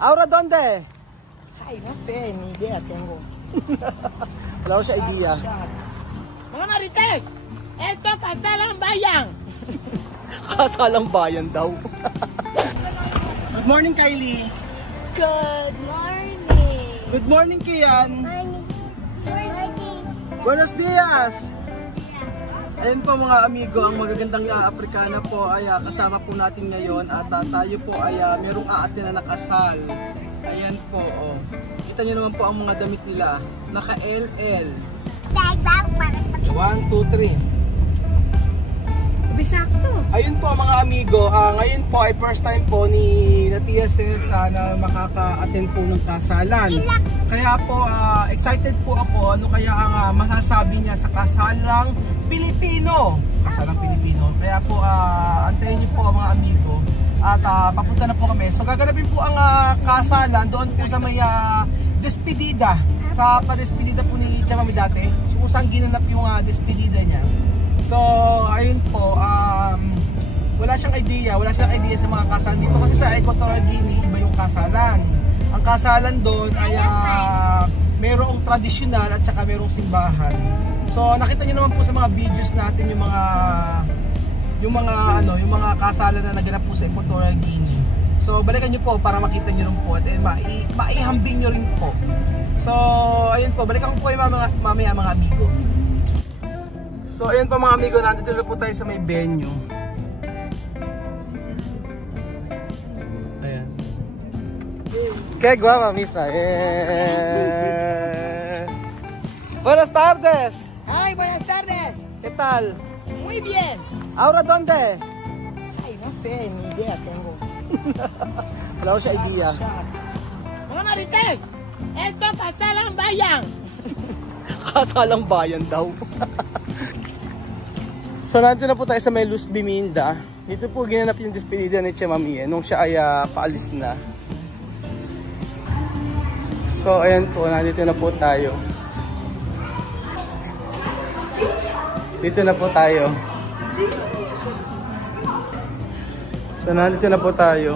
¿Ahora dónde? Ay, no sé, ni idea tengo. Wala ko siya idea. Mga marites, esto kasalang bayan. Kasalang bayan daw. Good morning, Kylie. Good morning. Good morning, Kian. Morning. Buenos dias. Ayan po mga amigo, ang magagandang Africana po ay kasama po natin ngayon at tayo po ay merong aatin na nakasal. Ayan po, oh. Kita nyo naman po ang mga damit nila. Naka-LL. 1, 2, 3. Bisakto. Ayun po mga amigo, ngayon po ay first time po ni Tia Celsa na makaka-attend po ng kasalan. Kaya po excited po ako ano kaya ang masasabi niya sa kasalang Pilipino. Kasalang Pilipino. Kaya po antayin niyo po mga amigo at papunta na po kami. So gaganapin po ang kasalan doon po sa may despedida. Sa pa-despedida po ni Chamami dati. So saan ginanap yung despedida niya. So, ayun po, wala siyang idea sa mga kasalan dito kasi sa Equatorial Guinea iba yung kasalan. Ang kasalan doon ay mayroong tradisyonal at saka mayroong simbahan. So, nakita niyo naman po sa mga videos natin yung mga kasalan na naganap po sa Equatorial Guinea. So, balikan niyo po para makita niyo rin po at maihambing niyo rin po. So, ayun po, balikan ko po yung mamaya mga amigo. So ayan pa mga amigo, nandito na po tayo sa may venue. Ayan. Qué guapa misma. Buenas tardes. Ay, buenas tardes. ¿Qué tal? Muy bien. ¿Ahora dónde? Ay, no sé, ni idea tengo. Wala ko siya idea. Mga marites, esto kasalang bayan. Kasalang bayan daw. So nandito na po tayo sa may Luz Biminda. Dito po ginanap yung despedida ni Chamami nung siya ay paalis na. So ayan po, nandito na po tayo. Dito na po tayo. So nandito na po tayo.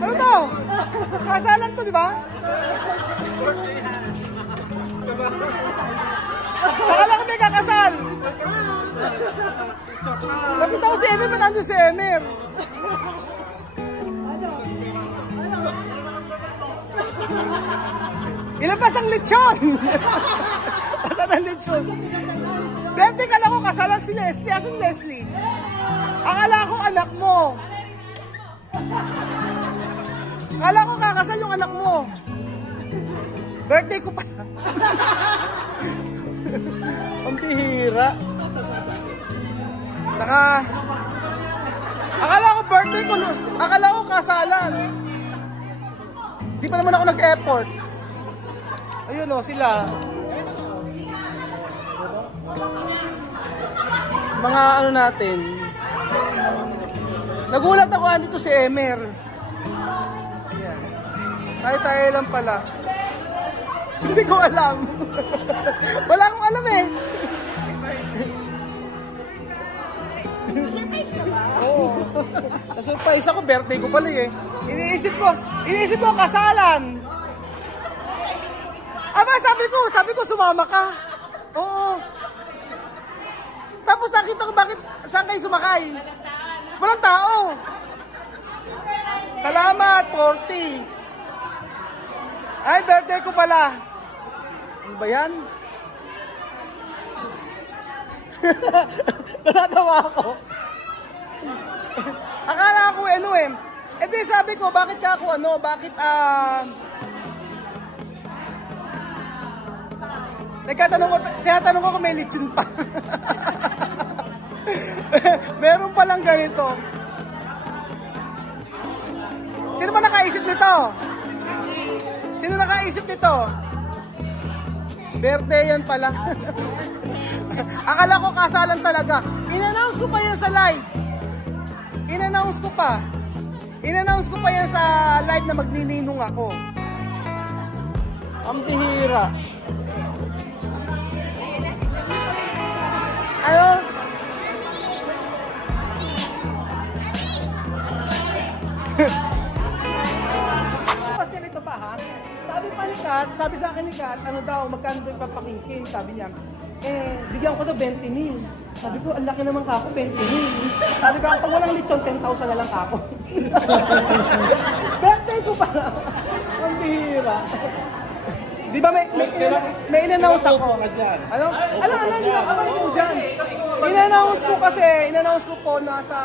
Ano to? Kasalan to, di ba? Akala ko may kakasal. Nakita ko si Emir, ba't nandun si Emir? Ilabas ang lechon! Asan ang lechon? Bente ka lang ko kasalan si Leslie. Asan Leslie? Akala ko anak mo. Akala ko kakasal yung anak mo. Birthday ko pa. Ang bihira. Akala ko birthday ko. Akala ko kasalan. Di pa naman ako nag-effort. Ayun o, sila. Mga ano natin. Nagulat ako andito si Emer. Tayo lang pala. Hindi ko alam. Wala akong alam eh. Surprise ka ba? Oo. Nasurprise ako, birthday ko pala eh. Iniisip ko kasalan. Aba, sabi ko sumama ka. Oo. Tapos nakita ko saan kayo sumakay? Walang tao. Salamat, 40. Ay, birthday ko pala. Ano ba yan? Natatawa ako. Akala ko ano eh. E di sabi ko, bakit ka ako tinatanong ko kung may lechon pa. Meron palang ganito. Sino ba nakaisip nito? Sino nakaisip nito? Birthday yan pala. Akala ko kasalan talaga. In-announce ko pa yan sa live. In-announce ko pa yan sa live na magnininong ako. Ang bihira. siya, ano daw, magkano daw ipapakingkin, sabi niya. Bigyan ko daw 20,000. Sabi ko, ang laki naman kako, 20,000. Sabi ko, pag walang lechon, 10,000 na lang kako. Birthday ko pala. Ang bihira. Di ba may in-announce ako? Ano? Hindi ako kamay mo dyan. In-announce ko po na sa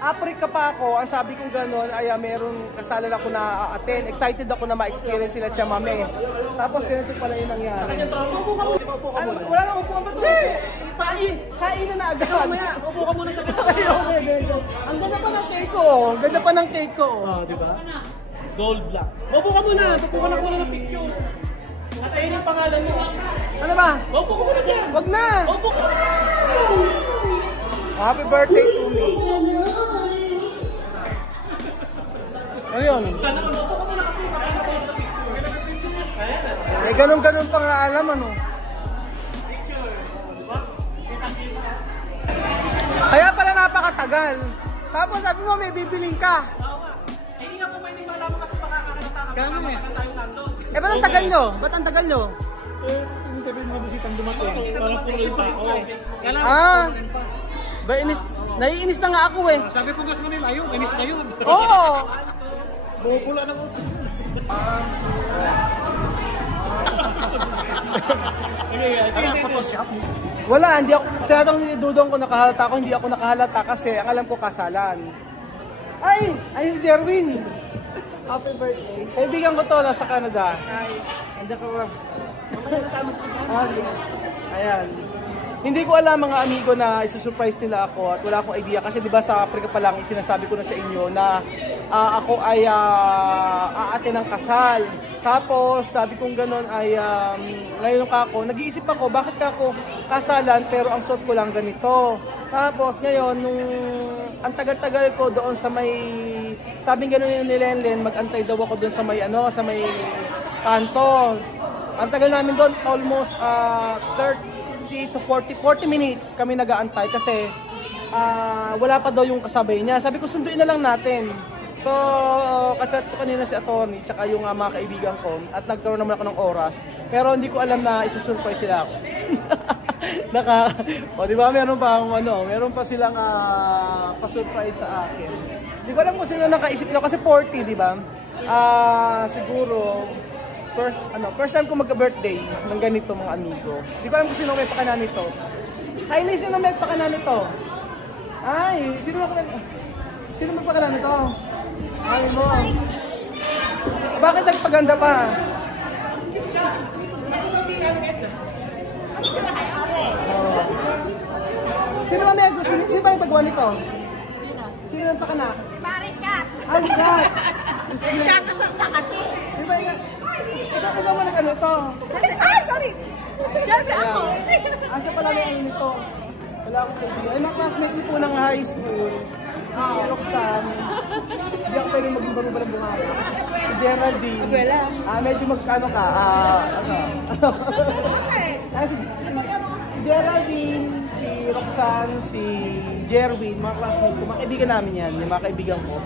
Africa pa ako. Ang sabi ko gano'n ay meron kasalan ako na attend. Excited ako na ma-experience sila chamame. Tapos ganito pala yung nangyari. Wala nang upuan ba ito? Kain na agad. Upo ka muna sa ganda. Ang ganda pa ng cake ko. Ganda pa ng cake ko. Di ba? Gold black. Upo ka muna. Upo ka na muna ng picture. At ayun yung pangalan mo. Ano ba? Upo ka muna dyan. Wag na. Upo ka. Happy birthday to me. Ano yun? Sana upo ka muna kasi makakita ko ng picture. Eh, ganun-ganun pa nga alam, ano? Kaya pala napakatagal. Tapos sabi mo may bibiling ka. Hindi nga po may hindi malaman kasi makakakita ka. Makakatagal tayo nandun. Eh, ba't ang tagal nyo? Ba't ang tagal nyo? Hindi sabi mga bisitang dumating. Parang puloy pa. Ba, naiinis na nga ako eh. Sabi ko gusto nila, ayun, inis na yun. Oo! Bubula na ko. Wala, hindi ako, tiyatang nilidudong ko nakahalata ako, hindi ako nakahalata kasi ang alam ko kasalan. Ay si Jerwin! Happy birthday. Kaibigan ko to, nasa Canada. Hi. Andiyan ka ba? Ayan. Hindi ko alam mga amigo na isusurprise nila ako at wala akong idea kasi diba sa Africa pa lang sinasabi ko na sa inyo na ako ay aate ng kasal. Tapos sabi kong gano'n ay ngayon kako, nag-iisip ako bakit ako kasalan pero ang suot ko lang ganito. Tapos ngayon nung ang tagal-tagal ko doon sa may sabing gano'n ni Lenlen, mag-antay daw ako doon sa may sa may kanto. Ang tagal namin doon almost 30 to 40 minutes kami nag-aantay kasi wala pa daw yung kasabay niya. Sabi ko sunduin na lang natin. So, kachat ko kanina si attorney tsaka yung mga kaibigan ko at nagkaroon naman ako ng oras. Pero hindi ko alam na isusurprise sila ako. Di ba meron pa silang pa-surprise sa akin. Hindi ko alam kung sino nakaisip nito kasi 40, di ba? Siguro first time ko mag-birthday ng ganito mga amigo. Hindi ko alam kung sino may pakana nito. Ay, sino may pakana nito? Ay, sino may pakana nito? Ay mo. Bakit nagpaganda pa? Sino ba may gusto? Sino ba nagpagawa nito? Sino ang pakana? Si Marikat. Ay, God! Siya kasanta kasi. Di ba yan? Ikaw mo nag-ano to? Ay, sorry! Siyempre ako. Asa pala may ano nito? Wala akong kaibigan. Ay, mga classmate ko po ng high school. Si Roxanne. Hindi ako pwede maging barubalang bungaya. Si Geraldine. Medyo magkano ka? Si Geraldine, si Roxanne, si Jerwin, mga classmate ko. Mga kaibigan namin yan. Yung mga kaibigan ko.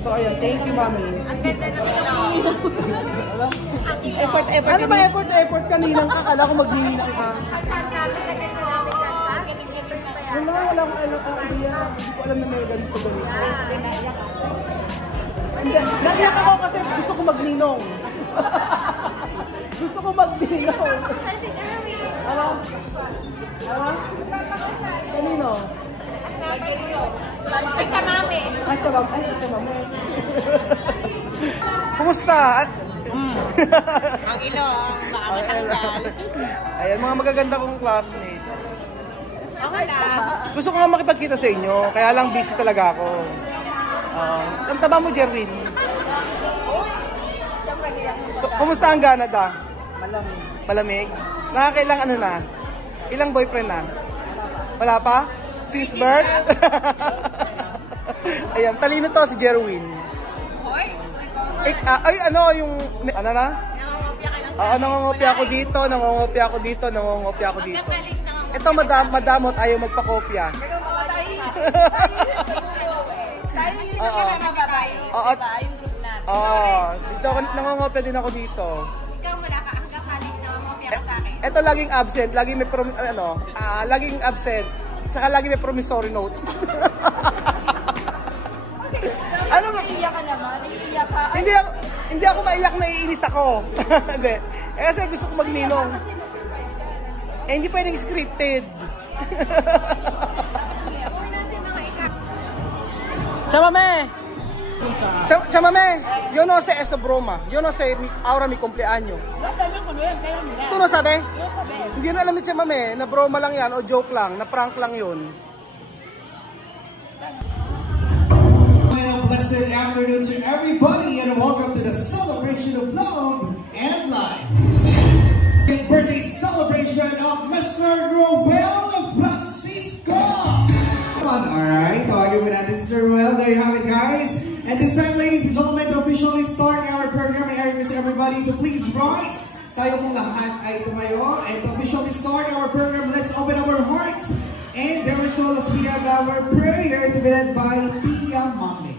So, ayan. Thank you, Mami. Ang ganda naman Effort. Ano ba effort kaninang kakala ko magninang ka? Wala akong alam kung idea. Hindi ko alam na may ganito. Hindi, naiyak ako kasi gusto ko magninong. Gusto ko magninong. Si Jeremy. Ano? Kanino? Ay, kamami. Ay, kamami. Kumusta? Ang ilo, baka matanggal. Ayan, mga magaganda kong classmate. Okay lang. Gusto ko nga makipagkita sa inyo, kaya lang busy talaga ako. Ang taba mo, Jerwin? Kumusta ang Canada? Malamig. Malamig? Nakakailang ano na? Ilang boyfriend na? Wala pa? Since birth? Ayan, talino to si Jerwin. Ay, ano yung... Ano na? Nangongopya ako dito. Ito, madamot, ayaw magpakopya. Tayo yun ang babae. Oo. Diba? Yung group natin. Oo. Dito, nangongopya din ako dito. Ikaw wala ka. Hanggang Ito laging absent, laging may laging absent. Tsaka laging may promissory note. Ano ba? Naiiyak ka naman. Naiiyak ka. Hindi ako maiyak, naiinis ako. Hindi. Kasi gusto ko magninong. Kasi na-surprise ka. Hindi pwedeng scripted. Uwi natin mga ikat. Chamame! Chamame! Yo no sé esto broma. Yo no sé ahora mi cumpleaños. Ito no sabi? Hindi na alam ni Chamame na broma lang yan o joke lang, na prank lang yun. A blessed afternoon to everybody and welcome to the celebration of love and life. The birthday celebration of Mr. Roel Francisco. Come on, alright. Tawagin mo natin si Sir Roel. There you have it, guys. And this time, ladies and gentlemen, to officially start our program, I request everybody to please rise. Tayo pong lahat ay tumayo. And to officially start our program, let's open our hearts and our souls as we have our prayer to be led by Tia Mami.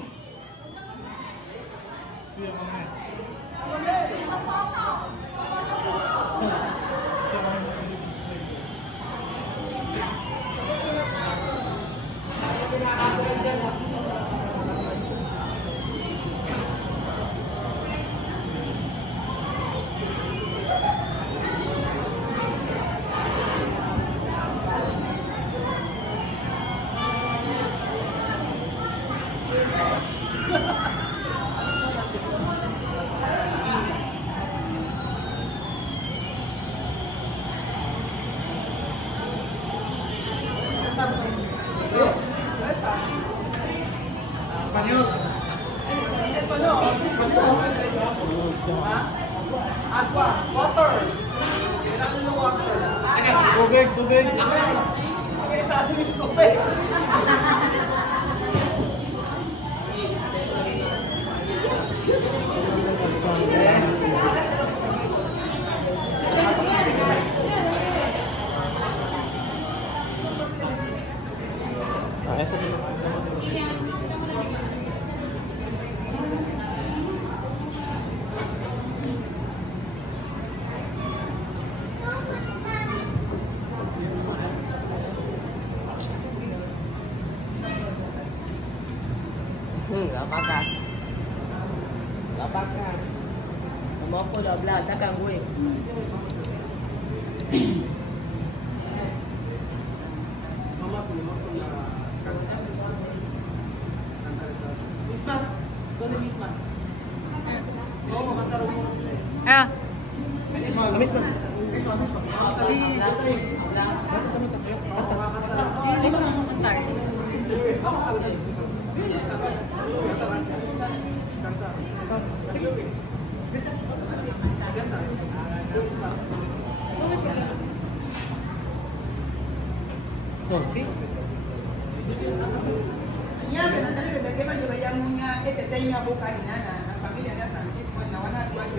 Aqua, water. Kailangan ng water. Tubig, tubig. Okay, sabi ng tubig. Apakah? Apakah? Mau aku dah belah, takkan gue. Wisma, doon na Wisma. Oo, kantaro mo. Ah. Wisma. Oh, sí. Ya, pero también me quema yo veía muña que tenía boca y nada, la familia de Francisco en la buena guay.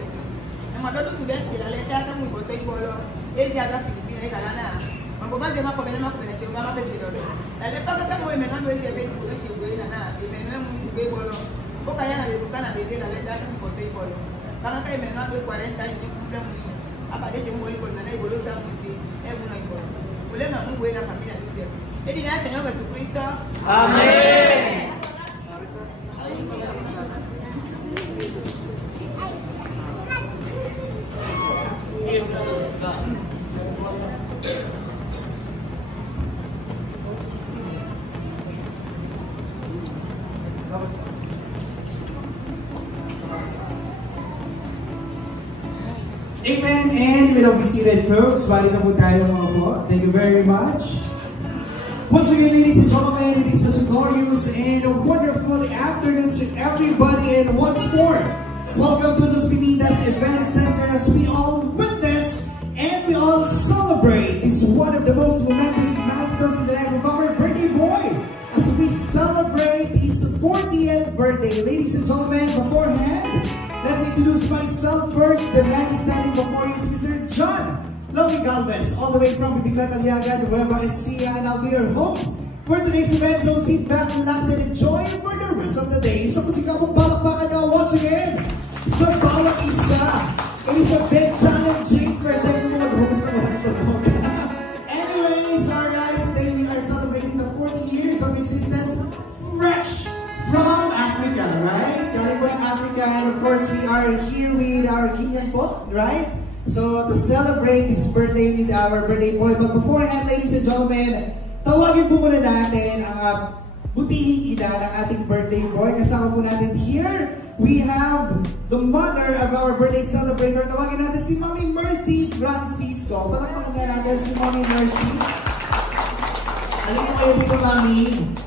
En Madrid tú ves que la letra está muy bote y bolo, es de la Filipina y Galana. Cuando más de más comer más comer, yo más pensé. La letra está muy menando es de ver tu leche y nada, y me no es muy gay bolo. Boca ya la de bucana de la letra está muy bote y bolo. Para que me no de 40 años cumple un niño. Aparece un buen con la ley bolo está muy sí, es una igual. Volvemos muy buena familia de Dios. Que diga el Señor Jesucristo. Amén. Amen, and we will be seated, folks. Bali na po tayo mga po. Thank you very much. Once again, ladies and gentlemen, it is such a glorious and a wonderful afternoon to everybody. And once more, welcome to the Spinitas Event Center as we all witness and we all celebrate. This is one of the most momentous milestones in the life of our birthday boy as we celebrate his 40th birthday. Ladies and gentlemen, beforehand, let me introduce myself first. The man standing before you is Mr. John Lowy Galvez, all the way from Bibiglan, Aliaga, Nueva Ecija, and I'll be your host for today's event. So sit back, relax, and enjoy for the rest of the day. So musika mong palakpakan na once again sa bawat isa. It is a bit challenging. First time ko mag-host na and of course we are here with our Kinyan po, right? So to celebrate this birthday with our birthday boy. But beforehand, ladies and gentlemen, tawagin po muna natin ang butihing ina ng ating birthday boy. Kasama po natin here, we have the mother of our birthday celebrator. Tawagin natin si Mami Mercy Francisco. Palakpakan natin si Mami Mercy. Alam mo kayo dito, Mami.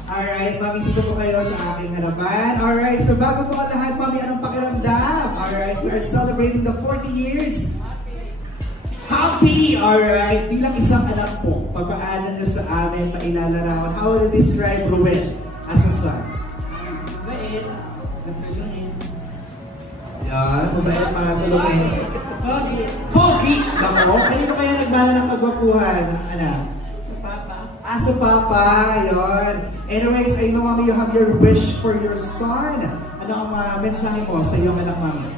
Alright, Mami, dito po kayo sa aking harapan. Alright, so bago po ang lahat, Mami, anong pakiramdam? Alright, we are celebrating the 40 years. Happy! Alright, bilang isang anak po, papaano nyo sa amin mailalarawan? How would you describe Ruel as a son? Mabait. Nagtulungin. Yan, mabait mga tulungin. Pogi. Pogi! Nako, kanino kaya nagmana ng kagwapuhan, anak? Sa papa. Sa papa, yun. Anyways, I know, Mami, you have your wish for your son. Ano ang mensahe mo sa iyong anak, Mami?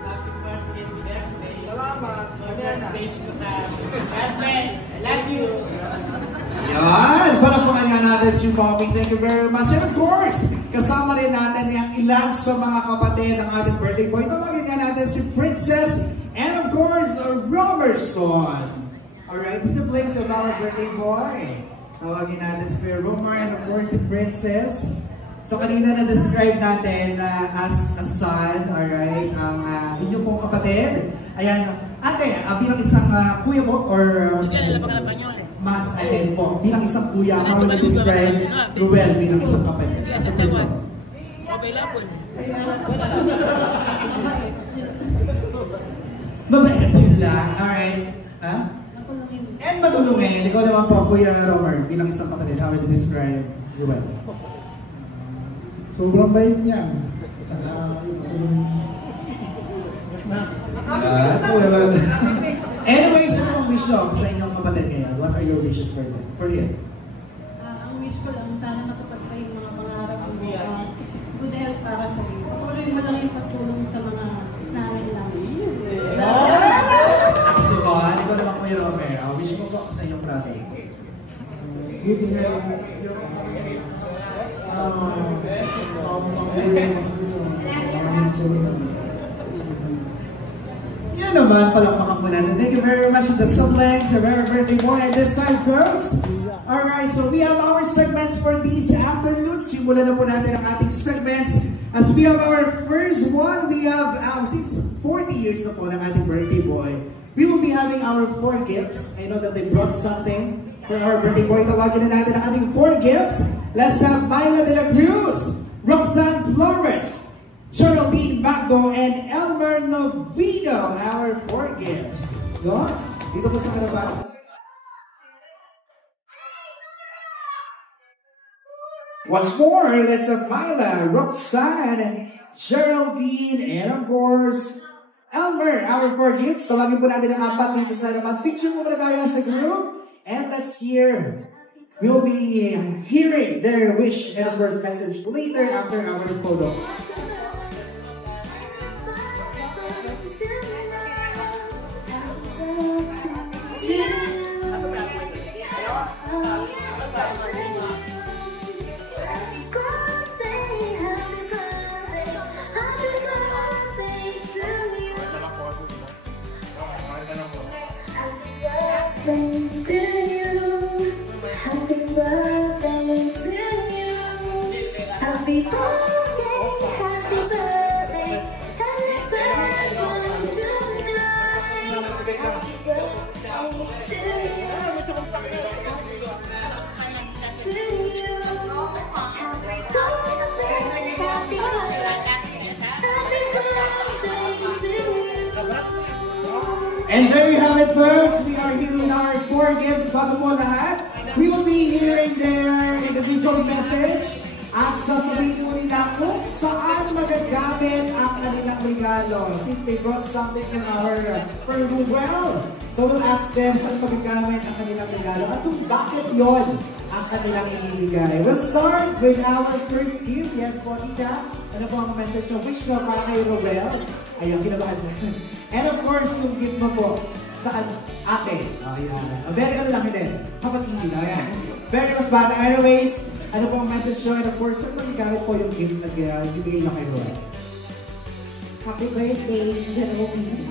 Happy birthday. Salamat. God bless. God bless. I love you. Yan! Palakpakan nga natin si Mami. Thank you very much. And of course, kasama rin natin yung ilan sa mga kapatid ng ating birthday boy. Tawagin nga natin si Princess and of course, Robertson. Alright, the siblings of our birthday boy. Tawagin natin si Romer and of course si Princess. So kanina na-describe natin as a son, alright, ang inyong pong kapatid. Ayan, ate, bilang isang kuya mo or mas ahead po, bilang isang kuya, how will you describe Ruel bilang isang kapatid as a person? Okay lang po. Mabait lang, alright. Ha? And matulungin. Ikaw naman po, Kuya Romer, bilang isang kapatid, how will you describe Ruel? Sobrang bait niya. Tsaka yung Anyways, ano pong wish nyo sa inyong kapatid ngayon? What are your wishes for them? For you? Ang wish ko lang, sana matupad pa yung mga pangarap mo. Good health para sa iyo. Patuloy mo lang yung pagtulong sa mga nangangailangan. Axelon, ikaw naman Kuya Romer. Wish mo po sa inyong brother. good health. Yan naman, palakpakan po natin. Thank you very much to the siblings, a very birthday boy at this time, folks. Alright, so we have our segments for these afternoons. Simulan na po natin ang ating segments. As we have our first one, we have, since 40 years na po ng ating birthday boy, we will be having our 4 gifts. I know that they brought something for our birthday boy. Tawagin na natin ang ating 4 gifts. Let's have Myla de la Cruz, Roxanne Flores, Geraldine Magdo, and Elmer Novino, our 4 gifts. Yun, dito po sa harapan. Once more, let's have Myla, Roxanne, Geraldine, and of course, Elmer, our 4 gifts. Tawagin po natin ang 4 dito sa harapan. Picture mo muna tayo sa group, and let's hear. We will be hearing their wish and of course message later after our photo. Happy birthday to you. Happy birthday, happy birthday, happy birthday to you. Happy birthday to you. To you. Happy birthday, happy birthday to you. And there you have it, folks. We are here with our 4 gifts. Bago po lahat, we will be hearing their individual message at sasabihin mo nila kung saan magagamit ang kanilang regalo. Since they brought something from our Ruel, so we'll ask them saan magagamit ang kanilang regalo at kung bakit yon ang kanilang ibibigay. We'll start with our first gift. Yes po, Tita. Ano po ang message na wish mo para kay Ruel? Ayun, kinabahan na. And of course, yung gift mo po sa ate. Oh, yan. Very ano lang din. Kapatid. Oh, yan. Very mas bata. Anyways, Ano po ang message nyo? And of course, saan magagamit po yung gift na bibigay nyo kay Roel? Happy birthday, Jerome.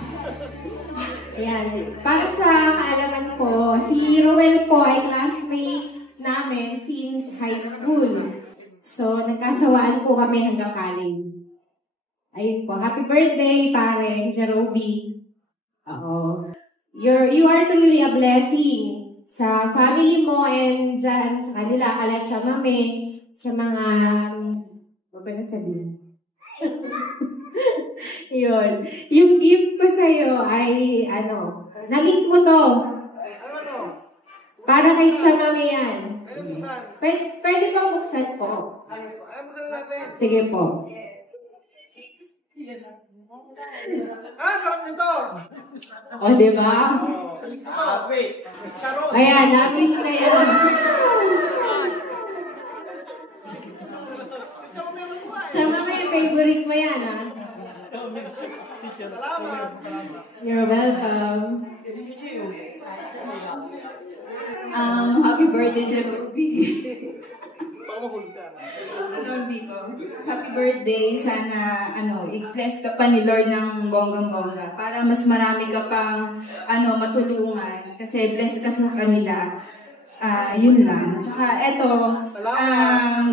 Ayan. Para sa kaalaman ko, si Roel po ay classmate namin since high school. So, nagkasawaan po kami hanggang college. Ayun po. Happy birthday, pare, Jerobi. You are truly a blessing sa family mo and dyan sa kanila, Kalacha Mame, sa mga, ba na sabihin? Yun. Yung gift ko sa'yo ay, na-miss mo to. Para kay Chamame yan. Pwede bang buksan po? Sige po. Sarap nito! O, diba? Ayan, na-miss na yan. Chamame, favorite mo yan, ha? You're welcome. Happy birthday, Jerobi. Happy birthday. Sana, i-bless ka pa ni Lord ng bonggang-bongga para mas marami ka pang, matulungan. Kasi bless ka sa kanila. Yun lang. Tsaka,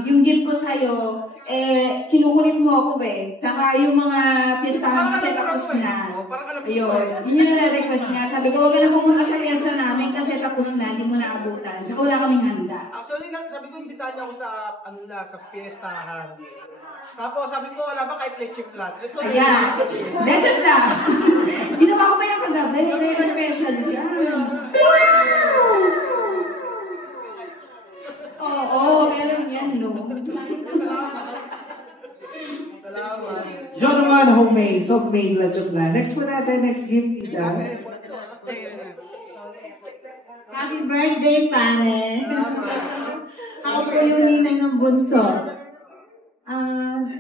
yung gift ko sa'yo, kinukulit mo ako Tsaka yung mga piestahan kasi tapos na. Ayun. Yun yung nare-request niya. Sabi ko, huwag ka na pumunta sa piesta namin kasi tapos na, hindi mo naabutan. Tsaka wala kaming handa. Actually, sabi ko, imbitahan niya ako sa piestahan. Tapos, sabi ko, wala ba kahit leche flat? Ayan. Leche flat. Ginawa ko pa yung kagabi. Kaya special yan. Oo, meron yan, no? Yun naman, homemade, self-made leche flan. Next po natin, next gift, Tita. Happy birthday, pare. Ako po yung ninang ng bunso.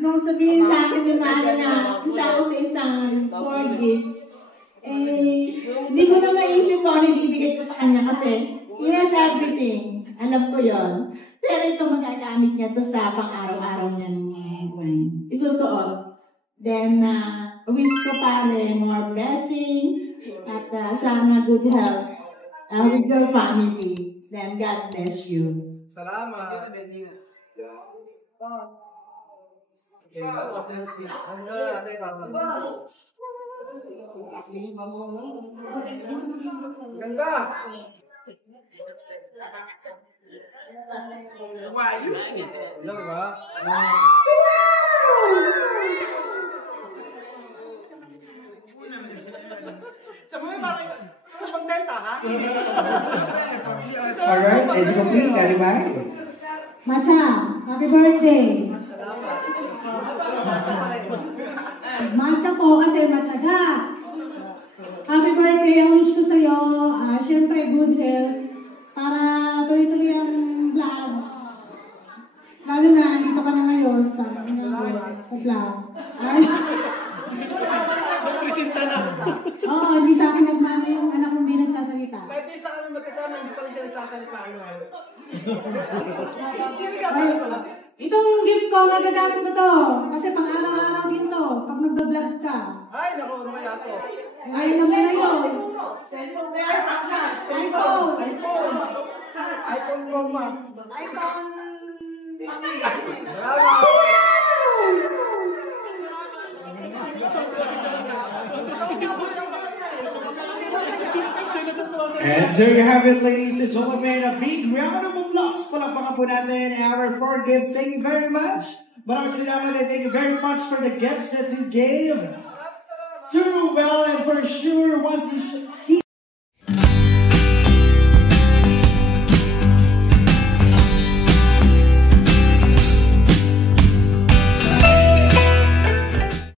Nung sabihin sa akin ni Mara na isa ako sa isang 4 gifts, hindi ko na maisip kung ano ibibigay ko sa kanya kasi he has everything. Alam ko yon. Pero ito magagamit niya to sa pang-araw-araw niyang isusuot. Then, wish ko pare more blessing at sana good health with your family. Then, God bless you. Salamat. Ganda! Ilang ba? Sabi mo parang pag-denta ha? Alright, let's complete. Kalimay. Macha, happy birthday! Macha po kasi matyaga. Happy birthday, ang wish ko sa'yo, syempre good health, para tuloy-tuloy ang vlog. Lalo na, dito ka na ngayon sa vlog. Oo, hindi sa akin nagmano yung anak kong hindi nagsasalita. Kahit isa kami magkasama, hindi pa rin siya nagsasalita ngayon. Itong gift ko, magagamit mo to. Kasi pang araw-araw din to, pag nagbablog ka. Ay, naku, ano kaya to? Ay, alam mo na yun. iPhone Pro Max. And there you have it, ladies and gentlemen. A big round of applause. Palakpakan po natin our 4 gifts. Thank you very much. Maraming salamat and thank you very much for the gifts that you gave to Ruel. And for sure, once he